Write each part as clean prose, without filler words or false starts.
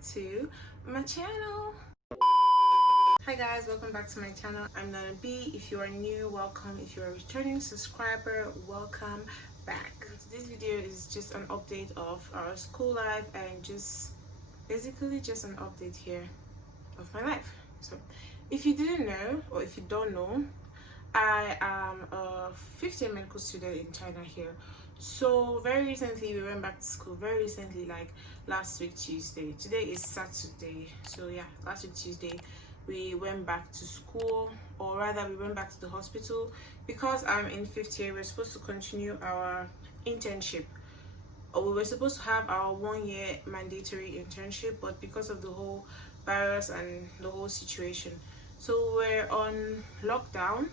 to my channel. Hi guys, welcome back to my channel. I'm Nono. If you are new, welcome. If you're a returning subscriber, welcome back. This video is just an update of our school life and just basically just an update here of my life. So if you didn't know, or if you don't know, I am a fifth year medical student in China here. So very recently we went back to school, very recently, like last week Tuesday. Today is Saturday, so yeah, last week Tuesday we went back to school, or rather we went back to the hospital because I'm in fifth year. We're supposed to continue our internship, or we were supposed to have our 1 year mandatory internship, but because of the whole virus and the whole situation, so we're on lockdown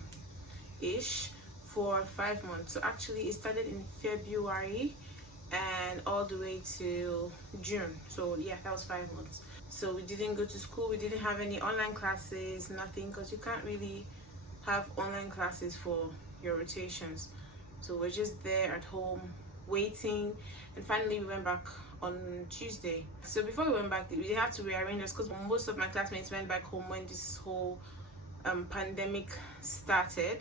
ish for 5 months. So actually it started in February and all the way to June. So yeah, that was 5 months. So we didn't go to school, we didn't have any online classes, nothing, because you can't really have online classes for your rotations. So we're just there at home waiting, and finally we went back on Tuesday. So before we went back, we had to rearrange us because most of my classmates went back home when this whole pandemic started,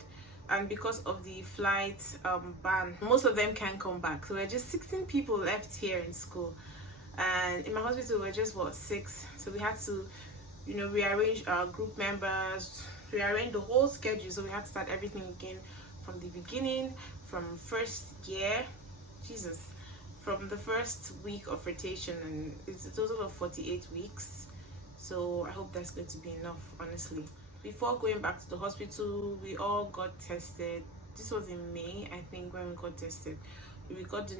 and because of the flight ban, most of them can't come back. So we're just 16 people left here in school, and in my hospital we're just 6. So we had to, rearrange our group members, rearrange the whole schedule. So we had to start everything again from the beginning, from first year, from the first week of rotation, and it's a total of 48 weeks. So I hope that's going to be enough, honestly. Before going back to the hospital, we all got tested. This was in May, I think, when we got tested. We got the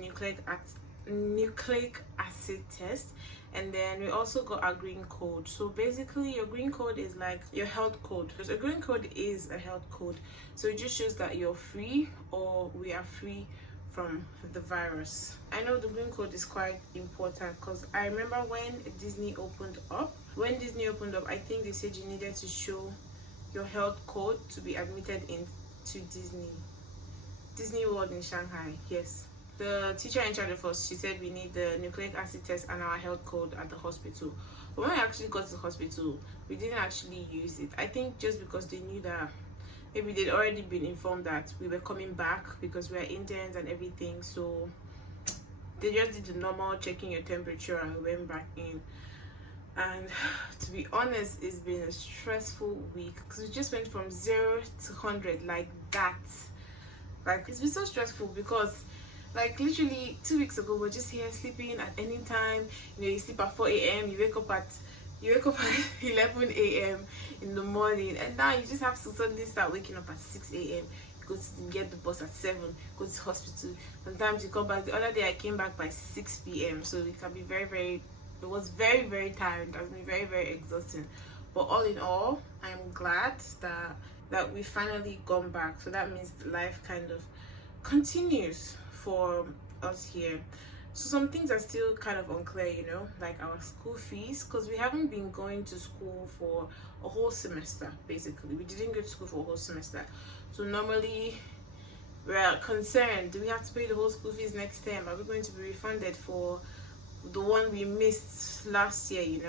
nucleic acid test, and then we also got our green code. So basically your green code is like your health code. So a green code is a health code, so it just shows that you're free, or we are free from the virus. I know the green code is quite important because I remember when Disney opened up, I think they said you needed to show your health code to be admitted into Disney World in Shanghai. Yes, the teacher in charge of us, she said we need the nucleic acid test and our health code at the hospital. But when we actually got to the hospital, we didn't actually use it. I think just because they knew that maybe they'd already been informed that we were coming back because we are interns and everything. So they just did the normal checking your temperature, and we went back in. And to be honest, it's been a stressful week because we just went from 0 to 100 like that. Like, it's been so stressful because, like, literally 2 weeks ago we're just here sleeping at any time. You sleep at 4 a.m, you wake up at 11 a.m in the morning, and now you just have to suddenly start waking up at 6 a.m, go to get the bus at 7, go to the hospital. Sometimes you come back. The other day I came back by 6 p.m, so it can be it was very, very tiring. It has been very, very exhausting. But all in all, I'm glad that we finally gone back. So that means life kind of continues for us here. So some things are still kind of unclear, like our school fees, because we haven't been going to school for a whole semester. Basically, we didn't go to school for a whole semester. So normally we're concerned, do we have to pay the whole school fees next term? Are we going to be refunded for the one we missed last year?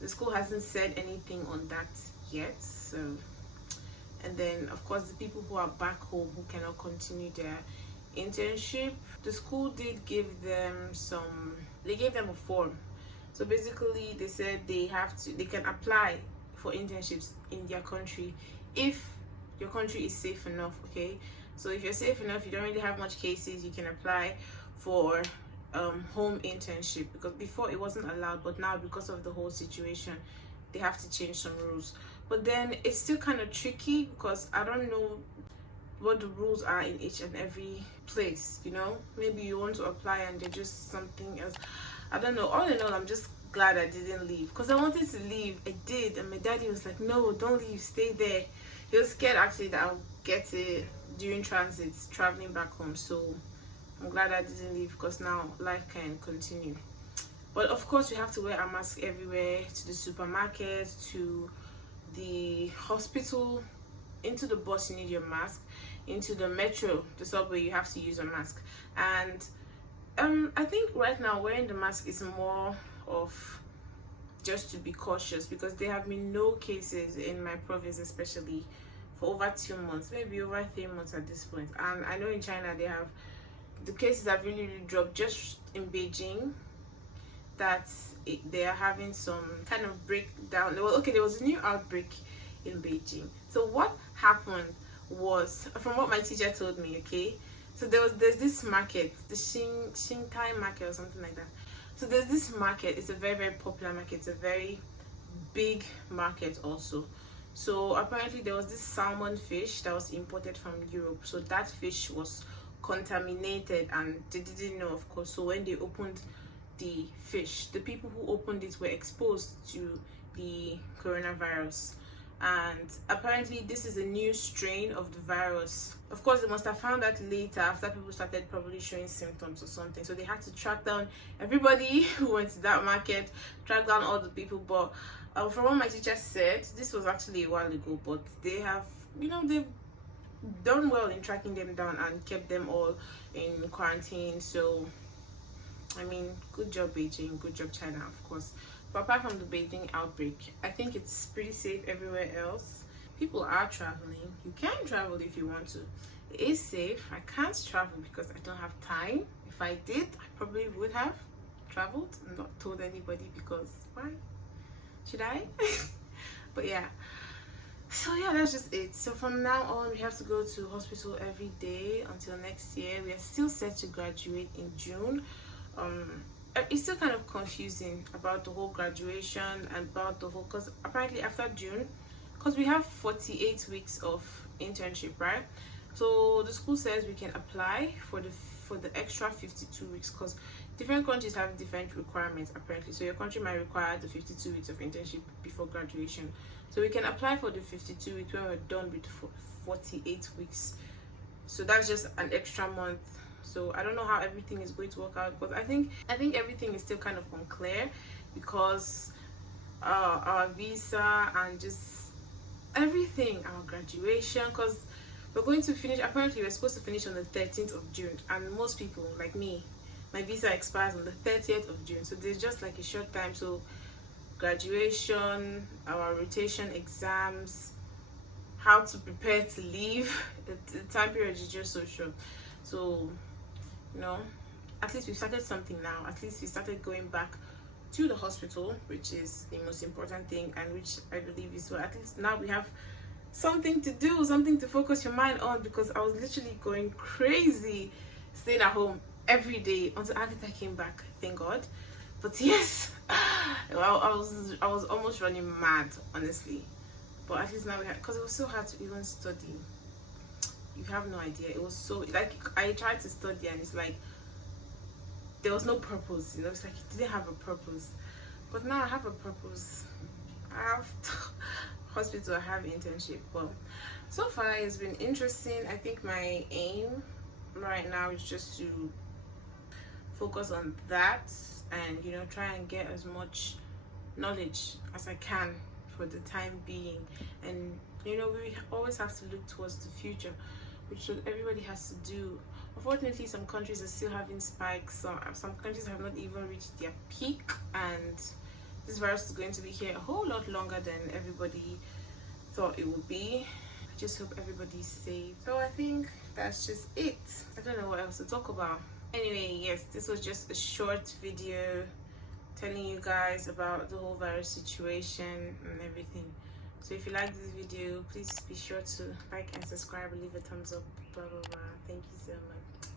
The school hasn't said anything on that yet. So, and then of course the people who are back home who cannot continue their internship, the school did give them a form. So basically they said they can apply for internships in their country if your country is safe enough. Okay, so if you're safe enough, you don't really have much cases, you can apply for home internship, because before it wasn't allowed, but now because of the whole situation they have to change some rules. But then it's still kind of tricky because I don't know what the rules are in each and every place. Maybe you want to apply and they're just something else. I don't know. All in all, I'm just glad I didn't leave, because I wanted to leave. I did, and my daddy was like, no, don't leave, stay there. He was scared actually that I'll get it during transit traveling back home. So I'm glad I didn't leave, because now life can continue. But of course we have to wear a mask everywhere, to the supermarket, to the hospital, into the bus you need your mask, into the metro, the subway, you have to use a mask. And I think right now wearing the mask is more of just to be cautious, because there have been no cases in my province, especially for over 2 months, maybe over 3 months at this point. And I know in China the cases have really dropped. Just in Beijing, that they are having some kind of breakdown. There was a new outbreak in Beijing. So what happened was, from what my teacher told me, okay, so there's this market, the Xingtai market or something like that. So there's this market. It's a very, very popular market. It's a very big market also. So apparently there was this salmon fish that was imported from Europe. So that fish was contaminated, and they didn't know, of course. So when they opened the fish, the people who opened it were exposed to the coronavirus. And apparently this is a new strain of the virus. Of course, they must have found that later, after people started probably showing symptoms or something. So they had to track down everybody who went to that market, track down all the people. But from what my teacher said, this was actually a while ago, but they have, they've done well in tracking them down and kept them all in quarantine. So I mean, good job Beijing, good job China, of course. But apart from the Beijing outbreak, I think it's pretty safe everywhere else. People are traveling. You can travel if you want to. It is safe. I can't travel because I don't have time. If I did, I probably would have traveled and not told anybody, because why should I? But yeah, so yeah, that's just it. So from now on, we have to go to hospital every day until next year. We are still set to graduate in June. It's still kind of confusing about the whole graduation and about the whole, because apparently after June, because we have 48 weeks of internship, right? So the school says we can apply for the extra 52 weeks, because different countries have different requirements apparently. So your country might require the 52 weeks of internship before graduation. So we can apply for the 52 weeks when we're done with 48 weeks. So that's just an extra month. So I don't know how everything is going to work out, but I think everything is still kind of unclear, because our visa and just everything, our graduation, because we're going to finish, apparently we're supposed to finish on the 13th of June, and most people like me, my visa expires on the 30th of June. So there's just like a short time. So graduation, our rotation exams, how to prepare to leave, the time period is just so short. So at least we started something now. At least we started going back to the hospital, which is the most important thing, and which I believe is what, at least now we have something to do, something to focus your mind on, because I was literally going crazy staying at home every day until Agatha came back, thank God. But yes, well, I was almost running mad, honestly. But at least now we have, because it was so hard to even study. You have no idea. It was so, like, I tried to study and it's like there was no purpose, it's like it didn't have a purpose. But now I have a purpose. I have hospital, I have internship. Well, so far it's been interesting. I think my aim right now is just to focus on that and try and get as much knowledge as I can for the time being. And we always have to look towards the future, which everybody has to do. Unfortunately, some countries are still having spikes. Some countries have not even reached their peak, and this virus is going to be here a whole lot longer than everybody thought it would be. I just hope everybody's safe. So I think that's just it. I don't know what else to talk about. Anyway, yes, this was just a short video telling you guys about the whole virus situation and everything. So if you like this video, please be sure to like and subscribe and leave a thumbs up, blah blah blah. Thank you so much.